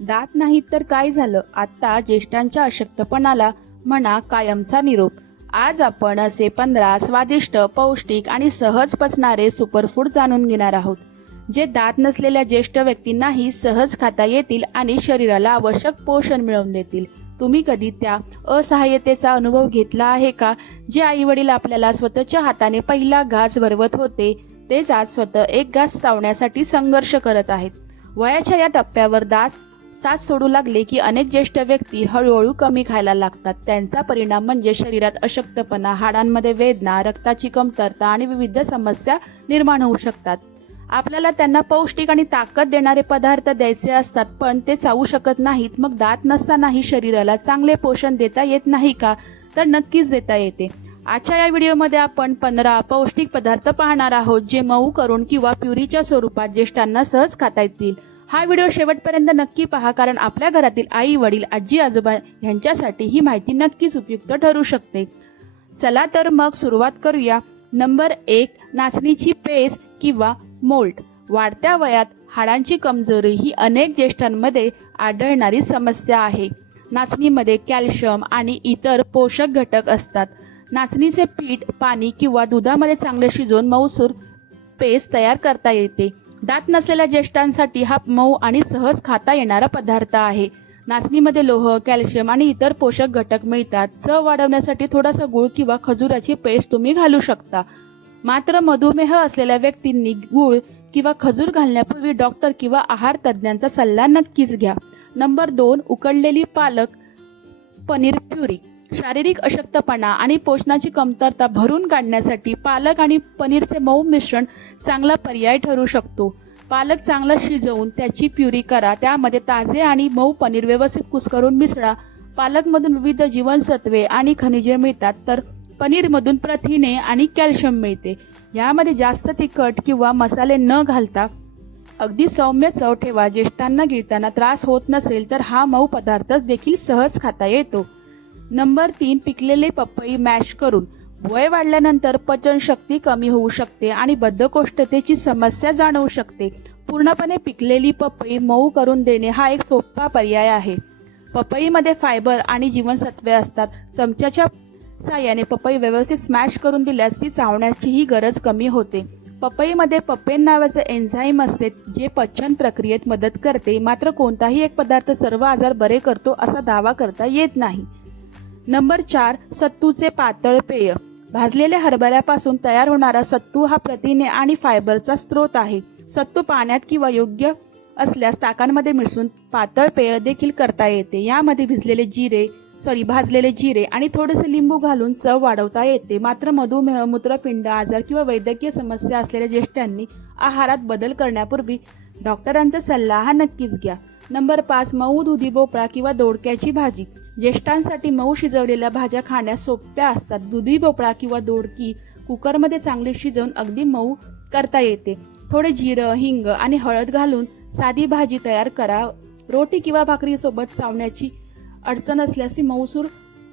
दात नाहीत तर काय झालं, आता ज्येष्ठांच्या अशक्तपणाला म्हणा कायमचा निरोप. आज आपण असे 15 स्वादिष्ट, पौष्टिक आणि सहज पचणारे सुपरफूड जाणून घेणार आहोत, जे दात नसलेल्या ज्येष्ठ व्यक्तींनाही सहज खाता येतील आणि शरीराला आवश्यक पोषण मिळवून देतील. तुम्ही कधी त्या असहाय्यतेचा अनुभव घेतला आहे का, जे आई वडील आपल्याला स्वतःच्या हाताने पहिला घास भरवत होते, तेच आज स्वतः एक घास चावण्यासाठी संघर्ष करत आहेत. वयाच्या या टप्प्यावर दात साथ सोडू लागले की अनेक ज्येष्ठ व्यक्ती हळूहळू कमी खायला लागतात. त्यांचा परिणाम म्हणजे शरीरात अशक्तपणा, हाडांमध्ये वेदना, रक्ताची कमतरता आणि विविध समस्या निर्माण होऊ शकतात. आपल्याला त्यांना पौष्टिक आणि ताकद देणारे पदार्थ द्यायचे असतात, पण ते चावू शकत नाहीत. मग दात नसतानाही शरीराला चांगले पोषण देता येत नाही का? तर नक्कीच देता येते. आजच्या या व्हिडिओमध्ये आपण 15 पौष्टिक पदार्थ पाहणार आहोत, जे मऊ करून किंवा प्युरीच्या स्वरूपात ज्येष्ठांना सहज खाता येतील. हा व्हिडिओ शेवटपर्यंत नक्की पहा, कारण आपल्या घरातील आई वडील, आजी आजोबा यांच्यासाठी ही माहिती नक्कीच उपयुक्त ठरू शकते. चला तर मग सुरुवात करूया. नंबर 1, नाचणीची पेज किंवा मोल्ट. वाढत्या वयात हाडांची कमजोरी ही अनेक ज्येष्ठांमध्ये आढळणारी समस्या आहे. नाचणीमध्ये कॅल्शियम आणि इतर पोषक घटक असतात. नाचणीचे पीठ पाणी किंवा दुधामध्ये चांगले शिजवून मऊसूर पेस्ट तयार करता येते. दात नसलेल्या ज्येष्ठांसाठी हा मऊ आणि सहज खाता येणारा पदार्थ आहे. नाचणीमध्ये लोह, कॅल्शियम आणि इतर पोषक घटक मिळतात. चव वाढवण्यासाठी थोडासा गूळ किंवा खजुराची पेस्ट तुम्ही घालू शकता. मात्र मधुमेह असलेल्या व्यक्तींनी गूळ किंवा खजूर घालण्यापूर्वी डॉक्टर किंवा आहार तज्ज्ञांचा सल्ला नक्कीच घ्या. नंबर 2, उकडलेली पालक पनीर प्युरी. शारीरिक अशक्तपणा आणि पोषणाची कमतरता भरून काढण्यासाठी पालक आणि पनीरचे मऊ मिश्रण चांगला पर्याय ठरू शकतो. पालक चांगला शिजवून त्याची प्युरी करा. त्यामध्ये ताजे आणि मऊ पनीर व्यवस्थित कुस्करून मिसळा. पालकमधून विविध जीवनसत्वे आणि खनिजे मिळतात, तर पनीरमधून प्रथिने आणि कॅल्शियम मिळते. यामध्ये जास्त तिखट किंवा मसाले न घालता अगदी सौम्य चव ठेवा. ज्येष्ठांना गिळताना त्रास होत नसेल तर हा मऊ पदार्थ देखील सहज खाता येतो. नंबर 3, पिकलेले पपई मॅश करून. वय वाढल्यानंतर पचनशक्ती कमी होऊ शकते आणि बद्धकोष्ठतेची समस्या जाणवू शकते. पूर्णपणे पिकलेली पपई मऊ करून देणे हा एक सोपा पर्याय आहे. पपईमध्ये फायबर आणि जीवनसत्वे असतात. चमच्याच्या साहाय्याने पपई व्यवस्थित स्मॅश करून दिल्यास ती चावण्याचीही गरज कमी होते. पपईमध्ये पपेन नावाचे एन्झाईम असते, जे पचन प्रक्रियेत मदत करते. मात्र कोणताही एक पदार्थ सर्व आजार बरे करतो असा दावा करता येत नाही. नंबर 4, सत्तूचे पातळ पेय. भाजलेल्या हरभऱ्यापासून तयार होणारा सत्तू हा प्रथिने आणि फायबरचा स्रोत आहे. सत्तू पाण्यात किंवा योग्य असल्यास ताकांमध्ये मिसळून पातळ पेय देखील करता येते. यामध्ये भाजलेले जिरे आणि थोडेसे लिंबू घालून चव वाढवता येते. मात्र मधुमेह, मूत्रपिंड आजार किंवा वैद्यकीय समस्या असलेल्या ज्येष्ठांनी आहारात बदल करण्यापूर्वी डॉक्टरांचा सल्ला हा नक्कीच घ्या. नंबर 5, मऊ दुधी भोपळा किंवा दोडक्याची भाजी. ज्येष्ठांसाठी मऊ शिजवलेल्या भाज्या खाण्यास सोप्या असतात. दुधी भोपळा किंवा दोडकी कुकरमध्ये चांगली शिजवून अगदी मऊ करता येते. थोडे जिरं, हिंग आणि हळद घालून साधी भाजी तयार करा. रोटी किंवा भाकरीसोबत चावण्याची अडचण असल्यास ती मऊसूर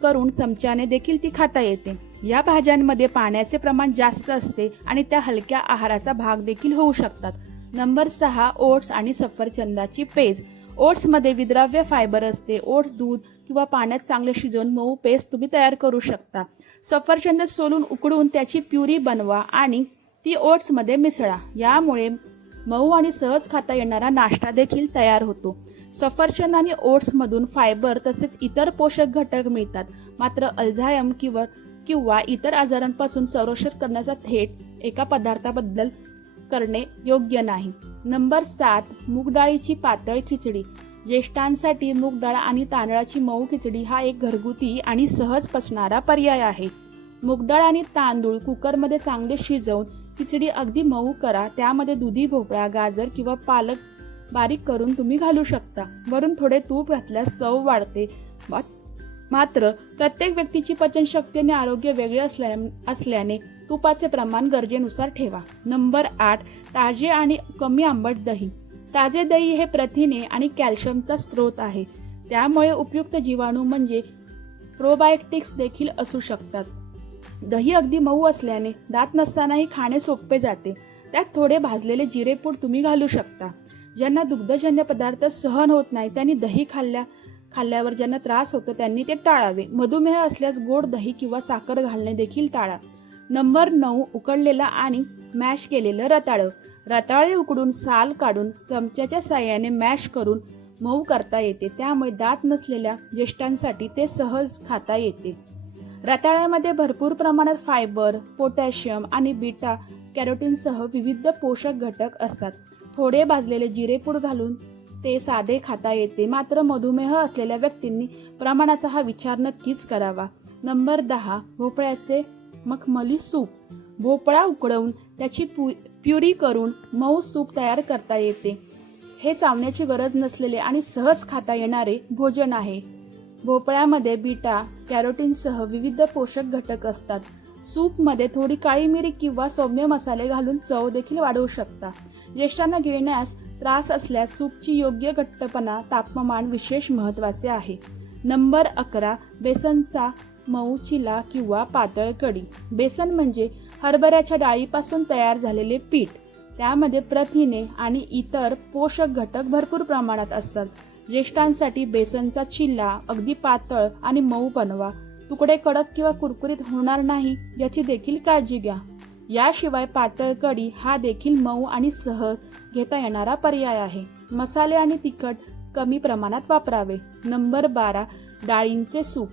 करून चमच्याने देखील ती खाता येते. या भाज्यांमध्ये पाण्याचे प्रमाण जास्त असते आणि त्या हलक्या आहाराचा भाग देखील होऊ शकतात. नंबर 6, ओट्स आणि सफरचंदाची पेज. ओट्समध्ये विद्राव्य फायबर असते. ओट्स दूध किंवा पाण्यात चांगले शिजवून मऊ पेस्ट तुम्ही तयार करू शकता. सफरचंद सोलून उकडून त्याची प्युरी बनवा आणि ती ओट्समध्ये मिसळा. यामुळे मऊ आणि सहज खाता येणारा नाश्ता देखील तयार होतो. सफरचंद आणि ओट्समधून फायबर तसेच इतर पोषक घटक मिळतात. मात्र अल्झायमर किंवा इतर आजारांपासून संरक्षण करण्याचा थेट एका पदार्थाबद्दल करणे योग्य नाही. नंबर 7, मूग डाळीची पातळ खिचडी. ज्येष्ठांसाठी मूग डाळ आणि तांदळाची मऊ खिचडी हा एक घरगुती आणि सहज पचणारा पर्याय आहे. मूग डाळ आणि तांदूळ कुकरमध्ये चांगले शिजवून खिचडी अगदी मऊ करा. त्यामध्ये दुधी भोपळा, गाजर किंवा पालक बारीक करून तुम्ही घालू शकता. वरून थोडे तूप घातल्यास चव वाढते. मात्र प्रत्येक व्यक्तीची पचनशक्ती आणि आरोग्य वेगळे असल्याने तुपाचे प्रमाण गरजेनुसार ठेवा. नंबर 8, ताजे आणि कमी आंबट दही. ताजे दही हे प्रथिने आणि कॅल्शियमचा स्रोत आहे. त्यामुळे उपयुक्त जीवाणू म्हणजे प्रोबायोटिक्स देखील असू शकतात. दही अगदी मऊ असल्याने दात नसतानाही खाणे सोपे जाते. त्यात थोडे भाजलेले जिरेपूड तुम्ही घालू शकता. ज्यांना दुग्धजन्य पदार्थ सहन होत नाही त्यांनी दही खाल्ल्यावर ज्यांना त्रास होतो त्यांनी ते टाळावे. मधुमेह असल्यास गोड दही किंवा साखर घालणे देखील टाळा. नंबर 9, उकडलेला आणि मॅश केलेलं रताळं. रताळे उकडून साल काढून चमच्याच्या साहाय्याने मॅश करून मऊ करता येते, त्यामुळे दात नसलेल्या ज्येष्ठांसाठी ते सहज खाता येते. रताळ्यामध्ये भरपूर प्रमाणात फायबर, पोटॅशियम आणि बीटा कॅरोटीनसह विविध पोषक घटक असतात. थोडे भाजलेले जिरेपूड घालून ते साधे खाता येते, मात्र मधुमेह असलेल्या व्यक्तींनी प्रमाणाचा हा विचार नक्कीच करावा. नंबर 10, भोपळ्याचे मखमली सूप. भोपळा उकडवून त्याची प्युरी करून मऊ सूप तयार करता येते. हे चावण्याची गरज नसलेले आणि सहज खाता येणारे भोजन आहे. भोपळ्यामध्ये बीटा कॅरोटीनसह विविध पोषक घटक असतात. सूपमध्ये थोडी काळी मिरी किंवा सौम्य मसाले घालून चव देखील वाढवू शकता. ज्येष्ठांना गिळण्यास त्रास असल्यास सूपची योग्य घट्टपणा, तापमान विशेष महत्त्वाचे आहे. नंबर 11, बेसनचा मऊ चिला किंवा पातळ कढी. बेसन म्हणजे हरभऱ्याच्या डाळीपासून तयार झालेले पीठ. त्यामध्ये प्रथिने आणि इतर पोषक घटक भरपूर प्रमाणात असतात. ज्येष्ठांसाठी बेसनचा चिल्ला अगदी पातळ आणि मऊ बनवा. तुकडे कडक किंवा कुरकुरीत होणार नाही याची देखील काळजी घ्या. याशिवाय पातळ कढी हा देखील मऊ आणि सहज घेता येणारा पर्याय आहे. मसाले आणि तिखट कमी प्रमाणात वापरावे. नंबर 12, डाळींचे सूप.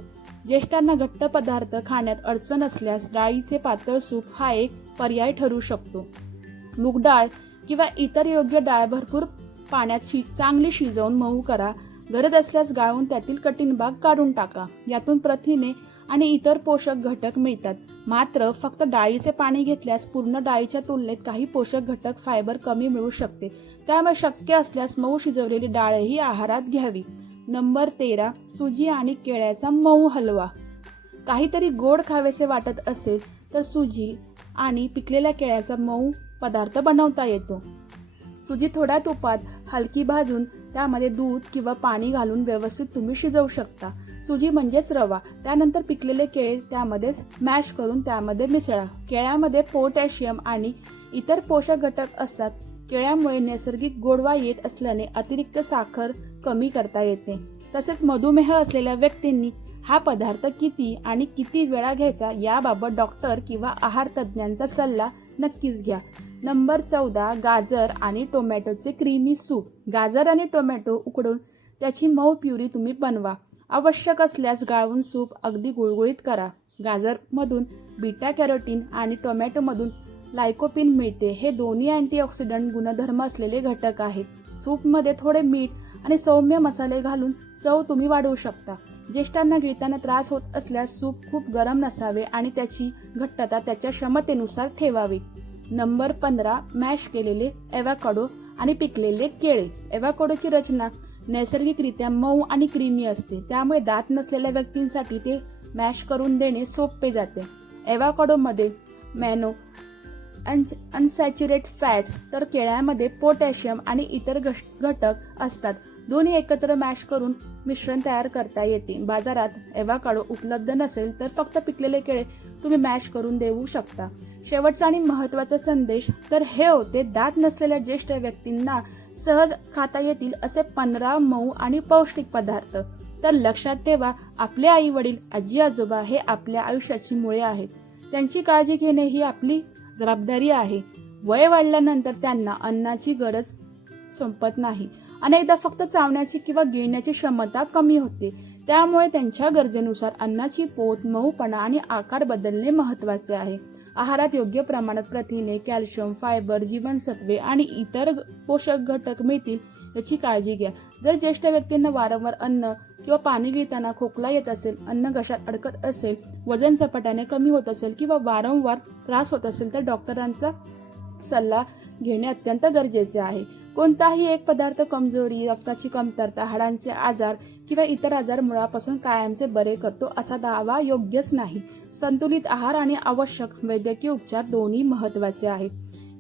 ज्येष्ठांना घट्ट पदार्थ खाण्यात अडचण असल्यास डाळीचे पातळ सूप हा एक पर्याय ठरू शकतो. मूग डाळ किंवा इतर योग्य डाळ भरपूर पाण्यात चांगली शिजवून मऊ करा. गरज असल्यास गाळून त्यातील कठीण भाग काढून टाका. यातून प्रथिने आणि इतर पोषक घटक मिळतात. मात्र फक्त डाळीचे पाणी घेतल्यास पूर्ण डाळीच्या तुलनेत काही पोषक घटक, फायबर कमी मिळू शकते. त्यामुळे शक्य असल्यास मऊ शिजवलेली डाळही आहारात घ्यावी. नंबर 13, सुजी आणि केळ्याचा मऊ हलवा. काहीतरी गोड खावेसे वाटत असेल तर सुजी आणि पिकलेल्या केळ्याचा मऊ पदार्थ बनवता येतो. सुजी थोड्या तुपात हलकी भाजून त्यामध्ये दूध किंवा पाणी घालून व्यवस्थित तुम्ही शिजवू शकता. सुजी म्हणजेच रवा. त्यानंतर पिकलेले केळे त्यामध्ये मॅश करून त्यामध्ये मिसळा. केळ्यामध्ये पोटॅशियम आणि इतर पोषक घटक असतात. केळ्यामुळे नैसर्गिक गोडवा येत असल्याने अतिरिक्त साखर कमी करता येते. तसेच मधुमेह असलेल्या व्यक्तींनी हा पदार्थ किती आणि किती वेळा घ्यायचा याबाबत डॉक्टर किंवा आहार तज्ज्ञांचा सल्ला नक्कीच घ्या. नंबर 14, गाजर आणि टोमॅटोचे क्रीमी सूप. गाजर आणि टोमॅटो उकडून त्याची मऊ प्युरी तुम्ही बनवा. आवश्यक असल्यास गाळून सूप अगदी गुळगुळीत करा. गाजरमधून बीटा कॅरोटीन आणि टोमॅटोमधून लायकोपीन मिळते. हे दोन्ही अँटीऑक्सिडंट गुणधर्म असलेले घटक आहेत. सूपमध्ये थोडे मीठ आणि सौम्य मसाले घालून चव तुम्ही वाढवू शकता. ज्येष्ठांना गिळताना त्रास होत असल्यास सूप खूप गरम नसावे आणि त्याची घट्टता त्याच्या क्षमतेनुसार ठेवावी. नंबर 15, मॅश केलेले एव्होकाडो आणि पिकलेले केळे. एव्होकाडोची रचना नैसर्गिकरित्या मऊ आणि क्रीमी असते, त्यामुळे दात नसलेल्या व्यक्तींसाठी ते मॅश करून देणे सोपे जाते. एव्होकाडोमध्ये मॅनो अनसॅच्युरेट फॅट्स तर केळ्यामध्ये पोटॅशियम आणि इतर घटक असतात. दोन्ही एकत्र मॅश करून मिश्रण तयार करता येते. बाजारात एव्होकाडो उपलब्ध नसेल तर फक्त पिकलेले केळे तुम्ही मॅश करून देऊ शकता. शेवटचा आणि महत्त्वाचा संदेश तर हे होते, दात नसलेल्या ज्येष्ठ व्यक्तींना सहज खाता येतील असे 15 मऊ आणि पौष्टिक पदार्थ. तर लक्षात ठेवा, आपले आई वडील, आजी आजोबा हे आपल्या आयुष्याची मुळे आहेत. त्यांची काळजी घेणे ही आपली जबाबदारी आहे. वय वाढल्यानंतर त्यांना अन्नाची गरज संपत नाही. अनेकदा फक्त चावण्याची किंवा गिळण्याची क्षमता कमी होते. त्यामुळे त्यांच्या गरजेनुसार अन्नाची पोत, मऊपणा आणि आकार बदलणे महत्त्वाचे आहे. आहारात योग्य प्रमाणात प्रथिने, कॅल्शियम, फायबर, जीवनसत्वे आणि इतर पोषक घटक मिळतील याची काळजी घ्या. जर ज्येष्ठ व्यक्तींना वारंवार अन्न किंवा पाणी गिळताना खोकला येत असेल, अन्न घशात अडकत असेल, वजन झपाट्याने कमी होत असेल किंवा वारंवार त्रास होत असेल तर डॉक्टरांचा सल्ला घेणे अत्यंत गरजेचे आहे. कोणताही एक पदार्थ कमजोरी, रक्ताची कमतरता, हाडांचे आजार किंवा इतर आजार मुळापासून कायमचे बरे करतो असा दावा योग्यच नाही. संतुलित आहार आणि आवश्यक वैद्यकीय उपचार दोन्ही महत्त्वाचे आहेत.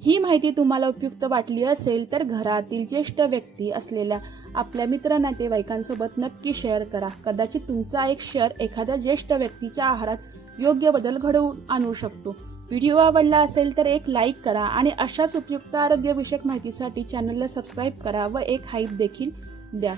ही माहिती तुम्हाला उपयुक्त वाटली असेल तर घरातील ज्येष्ठ व्यक्ती असलेल्या आपल्या मित्र नातेवाईकांसोबत नक्की शेअर करा. कदाचित तुमचा एक शेअर एखाद्या ज्येष्ठ व्यक्तीच्या आहारात योग्य बदल घडवून आणू शकतो. व्हिडिओ आवडला असेल तर एक लाईक करा आणि अशाच उपयुक्त आरोग्यविषयक माहितीसाठी चॅनलला सबस्क्राईब करा व एक हाईप देखील द्या.